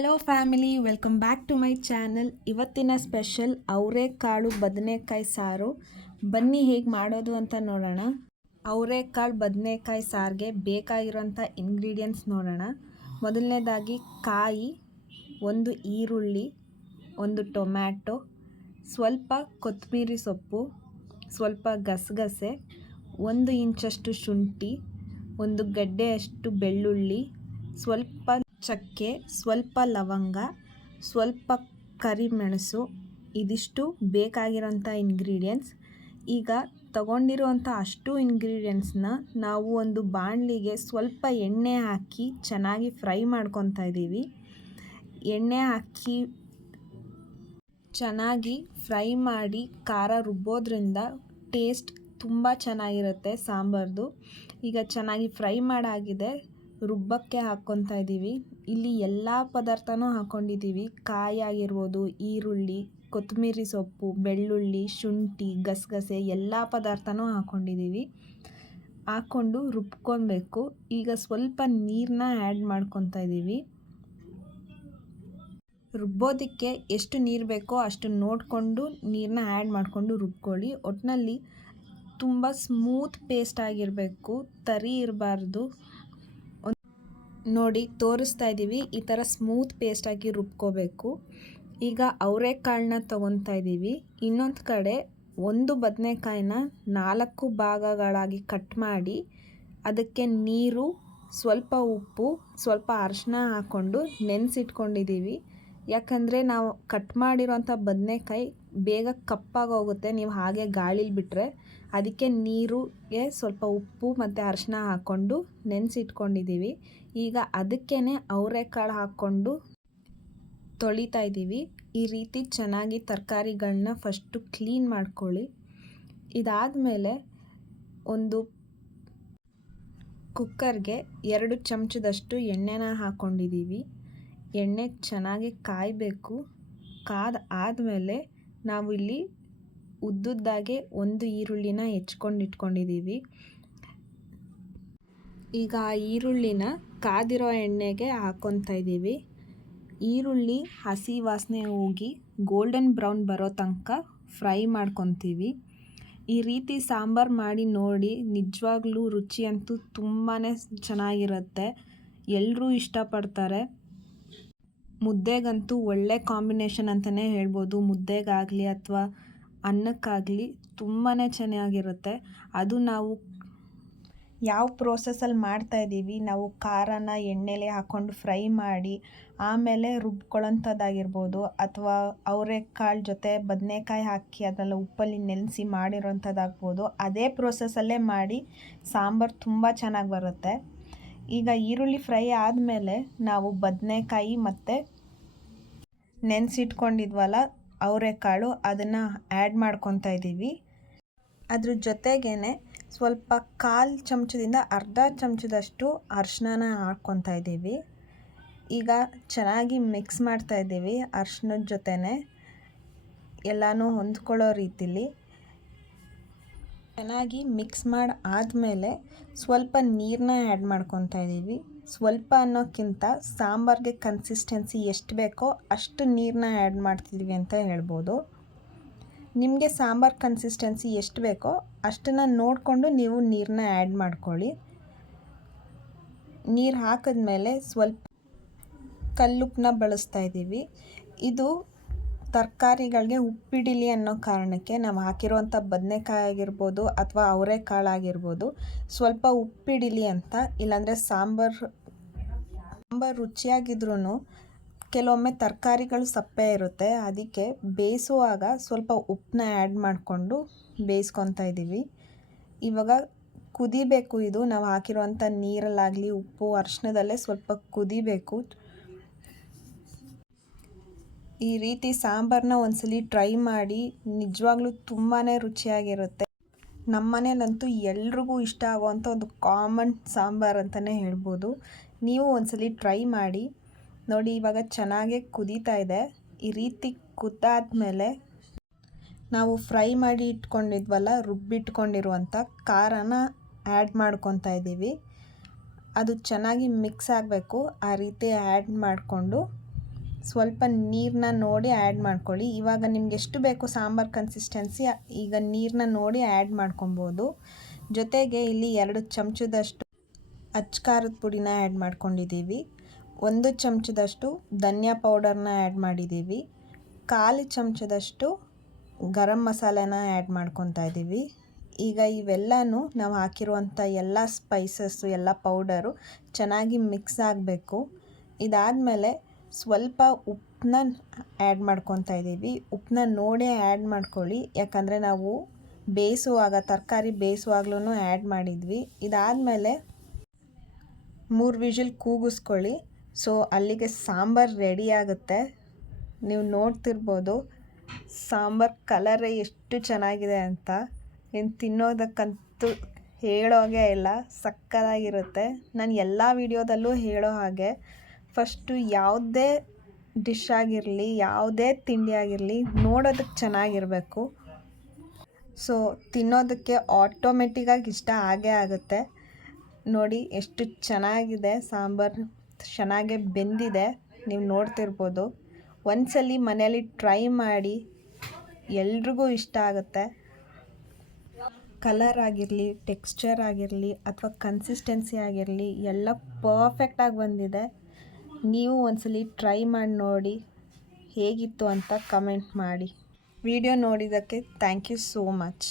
Hello family, welcome back to my channel. ಇವತ್ತಿನ special ಅವರೆಕಾಳು ಬದನೆಕಾಯಿ ಸಾರು. ಬನ್ನಿ ಹೇಗೆ ಮಾಡೋದು ಅಂತ ನೋಡೋಣ. ಅವರೆಕಾಳು ಬದನೆಕಾಯಿ ಸಾರಿಗೆ ಬೇಕಾಗಿರೋಂಥ ಇಂಗ್ರೀಡಿಯೆಂಟ್ಸ್ ನೋಡೋಣ. ಮೊದಲನೇದಾಗಿ ಕಾಯಿ, ಒಂದು ಈರುಳ್ಳಿ, ಒಂದು ಟೊಮ್ಯಾಟೊ, ಸ್ವಲ್ಪ ಕೊತ್ತಂಬರಿ ಸೊಪ್ಪು, ಸ್ವಲ್ಪ ಗಸಗಸೆ, 1 ಇಂಚಷ್ಟು ಶುಂಠಿ, ಒಂದು ಗಡ್ಡೆಯಷ್ಟು ಬೆಳ್ಳುಳ್ಳಿ, ಸ್ವಲ್ಪ ಚಕ್ಕೆ, ಸ್ವಲ್ಪ ಲವಂಗ, ಸ್ವಲ್ಪ ಕರಿಮೆಣಸು. ಇದಿಷ್ಟು ಬೇಕಾಗಿರೋಂಥ ಇಂಗ್ರೀಡಿಯೆಂಟ್ಸ್. ಈಗ ತಗೊಂಡಿರುವಂಥ ಅಷ್ಟು ಇಂಗ್ರೀಡಿಯೆಂಟ್ಸ್ನ ನಾವು ಒಂದು ಬಾಣಲಿಗೆ ಸ್ವಲ್ಪ ಎಣ್ಣೆ ಹಾಕಿ ಚೆನ್ನಾಗಿ ಫ್ರೈ ಮಾಡ್ಕೊತಾ ಇದ್ದೀವಿ. ಎಣ್ಣೆ ಹಾಕಿ ಚೆನ್ನಾಗಿ ಫ್ರೈ ಮಾಡಿ ಖಾರ ರುಬ್ಬೋದ್ರಿಂದ ಟೇಸ್ಟ್ ತುಂಬ ಚೆನ್ನಾಗಿರುತ್ತೆ ಸಾಂಬಾರ್ದು. ಈಗ ಚೆನ್ನಾಗಿ ಫ್ರೈ ಮಾಡಾಗಿದೆ, ರುಬ್ಬಕ್ಕೆ ಹಾಕ್ಕೊತಾ ಇದ್ದೀವಿ. ಇಲ್ಲಿ ಎಲ್ಲ ಪದಾರ್ಥನೂ ಹಾಕ್ಕೊಂಡಿದ್ದೀವಿ. ಕಾಯಿ ಆಗಿರ್ಬೋದು, ಈರುಳ್ಳಿ, ಕೊತ್ತಂಬರಿ ಸೊಪ್ಪು, ಬೆಳ್ಳುಳ್ಳಿ, ಶುಂಠಿ, ಗಸಗಸೆ ಎಲ್ಲ ಪದಾರ್ಥನೂ ಹಾಕ್ಕೊಂಡಿದ್ದೀವಿ. ಹಾಕ್ಕೊಂಡು ರುಬ್ಕೊಬೇಕು. ಈಗ ಸ್ವಲ್ಪ ನೀರನ್ನ ಆ್ಯಡ್ ಮಾಡ್ಕೊತಾ ಇದ್ದೀವಿ. ರುಬ್ಬೋದಕ್ಕೆ ಎಷ್ಟು ನೀರು ಬೇಕೋ ಅಷ್ಟು ನೋಡಿಕೊಂಡು ನೀರನ್ನ ಆ್ಯಡ್ ಮಾಡಿಕೊಂಡು ರುಬ್ಕೊಳ್ಳಿ. ಒಟ್ಟಿನಲ್ಲಿ ತುಂಬ ಸ್ಮೂತ್ ಪೇಸ್ಟ್ ಆಗಿರಬೇಕು, ತರಿ ಇರಬಾರ್ದು. ನೋಡಿ ತೋರಿಸ್ತಾ ಇದ್ದೀವಿ, ಈ ಥರ ಸ್ಮೂತ್ ಪೇಸ್ಟಾಗಿ ರುಬ್ಕೋಬೇಕು. ಈಗ ಅವರೆಕಾಳನ್ನ ತೊಗೊತಾ ಇದ್ದೀವಿ. ಇನ್ನೊಂದು ಕಡೆ ಒಂದು ಬದನೆಕಾಯಿನ 4 ಭಾಗಗಳಾಗಿ ಕಟ್ ಮಾಡಿ ಅದಕ್ಕೆ ನೀರು, ಸ್ವಲ್ಪ ಉಪ್ಪು, ಸ್ವಲ್ಪ ಅರಿಶಿನ ಹಾಕ್ಕೊಂಡು ನೆನೆಸಿಟ್ಕೊಂಡಿದ್ದೀವಿ. ಯಾಕಂದರೆ ನಾವು ಕಟ್ ಮಾಡಿರೋಂಥ ಬದನೆಕಾಯಿ ಬೇಗ ಕಪ್ಪಾಗೋಗುತ್ತೆ ನೀವು ಹಾಗೆ ಗಾಳಿಲಿ ಬಿಟ್ಟರೆ. ಅದಕ್ಕೆ ನೀರಿಗೆ ಸ್ವಲ್ಪ ಉಪ್ಪು ಮತ್ತು ಅರಿಶಿನ ಹಾಕ್ಕೊಂಡು ನೆನೆಸಿಟ್ಕೊಂಡಿದ್ದೀವಿ. ಈಗ ಅದಕ್ಕೇ ಅವರೆಕಾಳು ಹಾಕ್ಕೊಂಡು ತೊಳಿತಾ ಇದ್ದೀವಿ. ಈ ರೀತಿ ಚೆನ್ನಾಗಿ ತರಕಾರಿಗಳನ್ನ ಫಸ್ಟು ಕ್ಲೀನ್ ಮಾಡ್ಕೊಳ್ಳಿ. ಇದಾದಮೇಲೆ ಒಂದು ಕುಕ್ಕರ್ಗೆ 2 ಚಮಚದಷ್ಟು ಎಣ್ಣೆನ ಹಾಕ್ಕೊಂಡಿದ್ದೀವಿ. ಎಣ್ಣೆ ಚೆನ್ನಾಗಿ ಕಾಯಬೇಕು. ಆದಮೇಲೆ ನಾವು ಇಲ್ಲಿ ಉದ್ದುದ್ದಾಗೆ ಒಂದು ಈರುಳ್ಳಿನ ಇಟ್ಕೊಂಡಿದ್ದೀವಿ. ಈಗ ಆ ಈರುಳ್ಳಿನ ಕಾದಿರೋ ಎಣ್ಣೆಗೆ ಹಾಕ್ಕೊತಾ ಇದ್ದೀವಿ. ಈರುಳ್ಳಿ ಹಸಿ ವಾಸನೆ ಹೋಗಿ ಗೋಲ್ಡನ್ ಬ್ರೌನ್ ಬರೋ ತನಕ ಫ್ರೈ ಮಾಡ್ಕೊತೀವಿ. ಈ ರೀತಿ ಸಾಂಬಾರು ಮಾಡಿ ನೋಡಿ, ನಿಜವಾಗ್ಲೂ ರುಚಿ ಅಂತೂ ತುಂಬಾ ಚೆನ್ನಾಗಿರುತ್ತೆ. ಎಲ್ಲರೂ ಇಷ್ಟಪಡ್ತಾರೆ. ಮುದ್ದೆಗಂತೂ ಒಳ್ಳೆ ಕಾಂಬಿನೇಷನ್ ಅಂತಲೇ ಹೇಳ್ಬೋದು. ಮುದ್ದೆಗಾಗಲಿ ಅಥವಾ ಅನ್ನಕ್ಕಾಗಲಿ ತುಂಬಾ ಚೆನ್ನಾಗಿರುತ್ತೆ. ಅದು ನಾವು ಯಾವ ಪ್ರೋಸೆಸ್ಸಲ್ಲಿ ಮಾಡ್ತಾಯಿದ್ದೀವಿ, ನಾವು ಖಾರನ ಎಣ್ಣೆಲೆ ಹಾಕ್ಕೊಂಡು ಫ್ರೈ ಮಾಡಿ ಆಮೇಲೆ ರುಬ್ಕೊಳ್ಳೋಂಥದ್ದಾಗಿರ್ಬೋದು, ಅಥವಾ ಅವರೆಕಾಳು ಜೊತೆ ಬದನೆಕಾಯಿ ಹಾಕಿ ಅದೆಲ್ಲ ಉಪ್ಪಲ್ಲಿ ನೆನೆಸಿ ಮಾಡಿರೋಂಥದ್ದಾಗ್ಬೋದು. ಅದೇ ಪ್ರೋಸೆಸ್ಸಲ್ಲೇ ಮಾಡಿ ಸಾಂಬಾರು ತುಂಬ ಚೆನ್ನಾಗಿ ಬರುತ್ತೆ. ಈಗ ಈರುಳ್ಳಿ ಫ್ರೈ ಆದಮೇಲೆ ನಾವು ಬದನೆಕಾಯಿ ಮತ್ತು ನೆನೆಸಿಟ್ಕೊಂಡಿದ್ವಲ್ಲ ಅವರೆಕಾಳು, ಅದನ್ನು ಆ್ಯಡ್ ಮಾಡ್ಕೊತಾ ಇದ್ದೀವಿ. ಅದ್ರ ಜೊತೆಗೇ ಸ್ವಲ್ಪ 1/4 ಚಮಚದಿಂದ ಅರ್ಧ ಚಮಚದಷ್ಟು ಅರಿಶಿನ ಹಾಕ್ಕೊತಾ ಇದ್ದೀವಿ. ಈಗ ಚೆನ್ನಾಗಿ ಮಿಕ್ಸ್ ಮಾಡ್ತಾ ಇದ್ದೀವಿ. ಅರಿಶಿನದ ಜೊತೆನೇ ಎಲ್ಲನೂ ಹೊಂದ್ಕೊಳ್ಳೋ ರೀತಿಲಿ ಚೆನ್ನಾಗಿ ಮಿಕ್ಸ್ ಮಾಡಿ ಆದಮೇಲೆ ಸ್ವಲ್ಪ ನೀರನ್ನ ಆ್ಯಡ್ ಮಾಡ್ಕೊತಾ ಇದ್ದೀವಿ. ಸ್ವಲ್ಪ ಅನ್ನೋಕ್ಕಿಂತ ಸಾಂಬಾರಿಗೆ ಕನ್ಸಿಸ್ಟೆನ್ಸಿ ಎಷ್ಟು ಬೇಕೋ ಅಷ್ಟು ನೀರನ್ನ ಆ್ಯಡ್ ಮಾಡ್ತಿದ್ವಿ ಅಂತ ಹೇಳ್ಬೋದು. ನಿಮಗೆ ಸಾಂಬಾರು ಕನ್ಸಿಸ್ಟೆನ್ಸಿ ಎಷ್ಟು ಬೇಕೋ ಅಷ್ಟನ್ನು ನೋಡಿಕೊಂಡು ನೀವು ನೀರನ್ನ ಆ್ಯಡ್ ಮಾಡ್ಕೊಳ್ಳಿ. ನೀರು ಹಾಕಿದ್ಮೇಲೆ ಸ್ವಲ್ಪ ಕಲ್ಲುಪ್ಪನ್ನ ಬಳಸ್ತಾ ಇದ್ದೀವಿ. ಇದು ತರಕಾರಿಗಳಿಗೆ ಉಪ್ಪಿಡಿಲಿ ಅನ್ನೋ ಕಾರಣಕ್ಕೆ ನಾವು ಹಾಕಿರುವಂಥ ಬದನೆಕಾಯಿ ಆಗಿರ್ಬೋದು ಅಥವಾ ಅವರೆಕಾಳು ಆಗಿರ್ಬೋದು ಸ್ವಲ್ಪ ಉಪ್ಪಿಡಿಲಿ ಅಂತ. ಇಲ್ಲಾಂದರೆ ಸಾಂಬಾರು ರುಚಿಯಾಗಿದ್ರೂ ಕೆಲವೊಮ್ಮೆ ತರಕಾರಿಗಳು ಸಪ್ಪೆ ಇರುತ್ತೆ. ಅದಕ್ಕೆ ಬೇಯಿಸುವಾಗ ಸ್ವಲ್ಪ ಉಪ್ಪನ್ನ ಆ್ಯಡ್ ಮಾಡಿಕೊಂಡು ಬೇಯಿಸ್ಕೊತಾ ಇದ್ದೀವಿ. ಇವಾಗ ಕುದಿಬೇಕು. ಇದು ನಾವು ಹಾಕಿರುವಂಥ ನೀರಲ್ಲಾಗಲಿ ಉಪ್ಪು ಅರಿಶಿನದಲ್ಲೇ ಸ್ವಲ್ಪ ಕುದಿಬೇಕು. ಈ ರೀತಿ ಸಾಂಬಾರನ್ನ ಒಂದ್ಸಲಿ ಟ್ರೈ ಮಾಡಿ, ನಿಜವಾಗ್ಲೂ ತುಂಬಾ ರುಚಿಯಾಗಿರುತ್ತೆ. ನಮ್ಮ ಮನೇಲಂತೂ ಎಲ್ರಿಗೂ ಇಷ್ಟ ಆಗುವಂಥ ಒಂದು ಕಾಮನ್ ಸಾಂಬಾರು ಅಂತಲೇ ಹೇಳ್ಬೋದು. ನೀವು ಒಂದ್ಸಲಿ ಟ್ರೈ ಮಾಡಿ ನೋಡಿ. ಇವಾಗ ಚೆನ್ನಾಗೇ ಕುದೀತಾ ಇದೆ. ಈ ರೀತಿ ಕುದ್ದಾದ್ಮೇಲೆ ನಾವು ಫ್ರೈ ಮಾಡಿ ಇಟ್ಕೊಂಡಿದ್ವಲ್ಲ, ರುಬ್ಬಿಟ್ಕೊಂಡಿರುವಂಥ ಖಾರನ ಆ್ಯಡ್ ಮಾಡ್ಕೊತಾ ಇದ್ದೀವಿ. ಅದು ಚೆನ್ನಾಗಿ ಮಿಕ್ಸ್ ಆಗಬೇಕು. ಆ ರೀತಿ ಆ್ಯಡ್ ಮಾಡಿಕೊಂಡು ಸ್ವಲ್ಪ ನೀರನ್ನ ನೋಡಿ ಆ್ಯಡ್ ಮಾಡ್ಕೊಳ್ಳಿ. ಇವಾಗ ನಿಮ್ಗೆ ಎಷ್ಟು ಬೇಕು ಸಾಂಬಾರು ಕನ್ಸಿಸ್ಟೆನ್ಸಿ, ಈಗ ನೀರನ್ನ ನೋಡಿ ಆ್ಯಡ್ ಮಾಡ್ಕೊಬೋದು. ಜೊತೆಗೆ ಇಲ್ಲಿ 2 ಚಮಚದಷ್ಟು ಅಚ್ಕಾರದ ಪುಡಿನ ಆ್ಯಡ್ ಮಾಡ್ಕೊಂಡಿದ್ದೀವಿ. 1 ಚಮಚದಷ್ಟು ಧನಿಯಾ ಪೌಡರ್ನ ಆ್ಯಡ್ ಮಾಡಿದ್ದೀವಿ. 1/4 ಚಮಚದಷ್ಟು ಗರಂ ಮಸಾಲೆನ ಆ್ಯಡ್ ಮಾಡ್ಕೊತಾ ಇದ್ದೀವಿ. ಈಗ ಇವೆಲ್ಲನೂ ನಾವು ಹಾಕಿರುವಂಥ ಎಲ್ಲ ಸ್ಪೈಸಸ್ಸು ಎಲ್ಲ ಪೌಡರು ಚೆನ್ನಾಗಿ ಮಿಕ್ಸ್ ಆಗಬೇಕು. ಇದಾದಮೇಲೆ ಸ್ವಲ್ಪ ಉಪ್ಪನ್ನ ಆ್ಯಡ್ ಮಾಡ್ಕೊತಾ ಇದ್ದೀವಿ. ಉಪ್ಪನ್ನ ನೋಡಿ ಆ್ಯಡ್ ಮಾಡ್ಕೊಳ್ಳಿ, ಯಾಕಂದರೆ ನಾವು ಬೇಯಿಸುವಾಗ ತರಕಾರಿ ಬೇಯಿಸುವಾಗ್ಲೂ ಆ್ಯಡ್ ಮಾಡಿದ್ವಿ. ಇದಾದಮೇಲೆ 3 ವಿಷಲ್ ಕೂಗಿಸ್ಕೊಳ್ಳಿ. ಸೊ ಅಲ್ಲಿಗೆ ಸಾಂಬಾರು ರೆಡಿ ಆಗುತ್ತೆ. ನೀವು ನೋಡ್ತಿರ್ಬೋದು ಸಾಂಬಾರು ಕಲರೇ ಎಷ್ಟು ಚೆನ್ನಾಗಿದೆ ಅಂತ. ಇನ್ನು ತಿನ್ನೋದಕ್ಕಂತೂ ಹೇಳೋಗೆ ಇಲ್ಲ, ಸಕ್ಕತ್ತಾಗಿರುತ್ತೆ. ನಾನು ಎಲ್ಲ ವೀಡಿಯೋದಲ್ಲೂ ಹೇಳೋ ಹಾಗೆ ಫಸ್ಟು ಯಾವುದೇ ಡಿಶ್ ಆಗಿರಲಿ, ಯಾವುದೇ ತಿಂಡಿ ಆಗಿರಲಿ ನೋಡೋದಕ್ಕೆ ಚೆನ್ನಾಗಿರಬೇಕು. ಸೊ ತಿನ್ನೋದಕ್ಕೆ ಆಟೋಮೆಟಿಕ್ಕಾಗಿ ಇಷ್ಟ ಆಗೇ ಆಗುತ್ತೆ. ನೋಡಿ ಎಷ್ಟು ಚೆನ್ನಾಗಿದೆ ಸಾಂಬಾರು, ಚೆನ್ನಾಗೇ ಬೆಂದಿದೆ. ನೀವು ನೋಡ್ತಿರ್ಬೋದು. ಒಂದ್ಸಲಿ ಮನೆಯಲ್ಲಿ ಟ್ರೈ ಮಾಡಿ, ಎಲ್ರಿಗೂ ಇಷ್ಟ ಆಗುತ್ತೆ. ಕಲರ್ ಆಗಿರಲಿ, ಟೆಕ್ಸ್ಚರ್ ಆಗಿರಲಿ ಅಥವಾ ಕನ್ಸಿಸ್ಟೆನ್ಸಿ ಆಗಿರಲಿ ಎಲ್ಲ ಪರ್ಫೆಕ್ಟಾಗಿ ಬಂದಿದೆ. ನೀವು ಒಂದ್ಸಲಿ ಟ್ರೈ ಮಾಡಿ ನೋಡಿ, ಹೇಗಿತ್ತು ಅಂತ ಕಮೆಂಟ್ ಮಾಡಿ. ವಿಡಿಯೋ ನೋಡಿದ್ದಕ್ಕೆ ಥ್ಯಾಂಕ್ ಯು ಸೋ ಮಚ್.